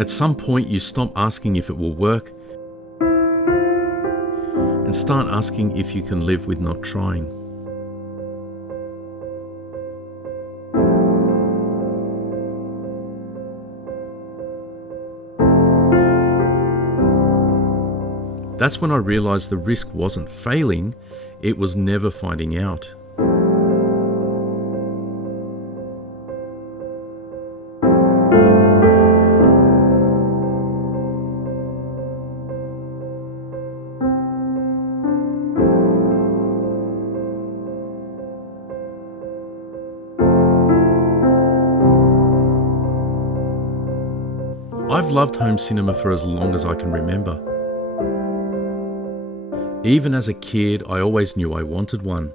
At some point you stop asking if it will work and start asking if you can live with not trying. That's when I realized the risk wasn't failing, it was never finding out. I've loved home cinema for as long as I can remember. Even as a kid, I always knew I wanted one.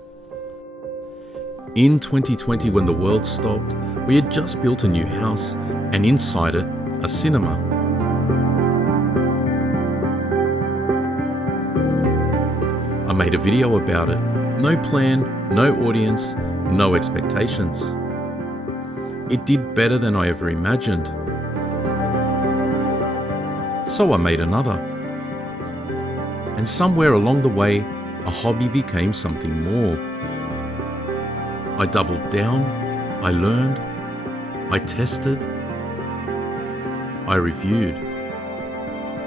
In 2020, when the world stopped, we had just built a new house, and inside it, a cinema. I made a video about it. No plan, no audience, no expectations. It did better than I ever imagined. So I made another. And somewhere along the way, a hobby became something more. I doubled down, I learned, I tested, I reviewed.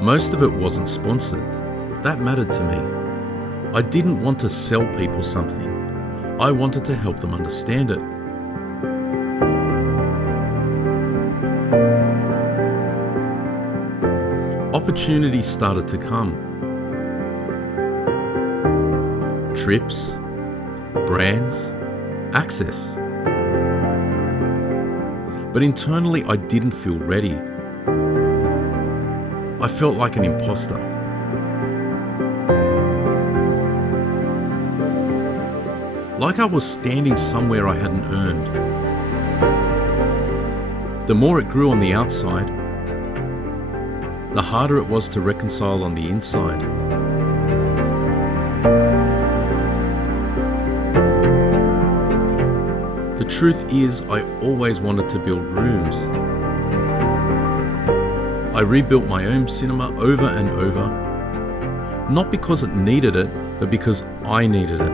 Most of it wasn't sponsored. That mattered to me. I didn't want to sell people something. I wanted to help them understand it. Opportunities started to come. Trips, brands, access. But internally, I didn't feel ready. I felt like an imposter. Like I was standing somewhere I hadn't earned. The more it grew on the outside, the harder it was to reconcile on the inside. The truth is, I always wanted to build rooms. I rebuilt my own cinema over and over, not because it needed it, but because I needed it.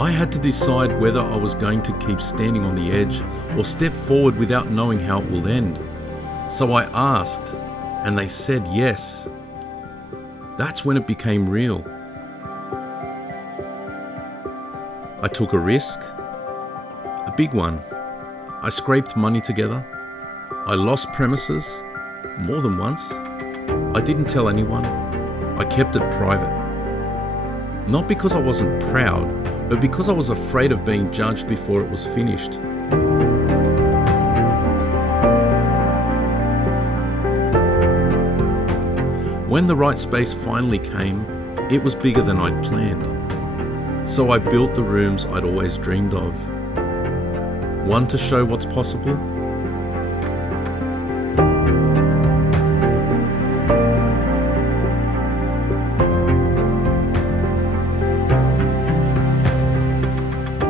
I had to decide whether I was going to keep standing on the edge or step forward without knowing how it will end. So I asked, and they said yes. That's when it became real. I took a risk, a big one. I scraped money together. I lost premises, more than once. I didn't tell anyone. I kept it private. Not because I wasn't proud, but because I was afraid of being judged before it was finished. When the right space finally came, it was bigger than I'd planned. So I built the rooms I'd always dreamed of. One to show what's possible,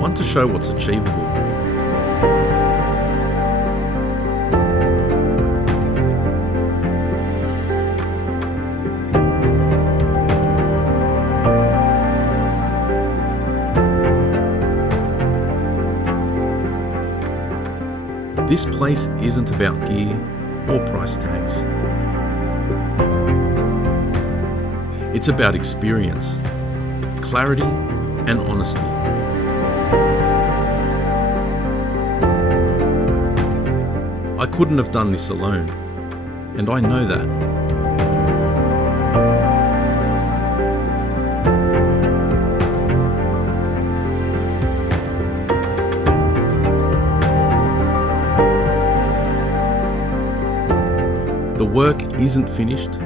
one to show what's achievable. This place isn't about gear or price tags. It's about experience, clarity, and honesty. I couldn't have done this alone, and I know that. The work isn't finished.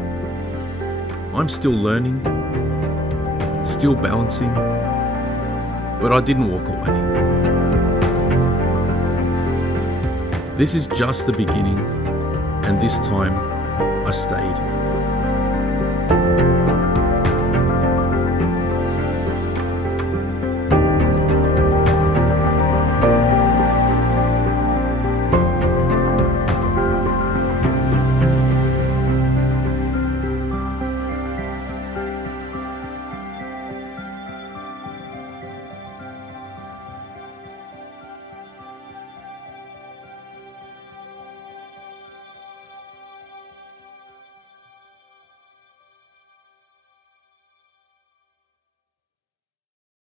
I'm still learning, still balancing, but I didn't walk away. This is just the beginning, and this time I stayed.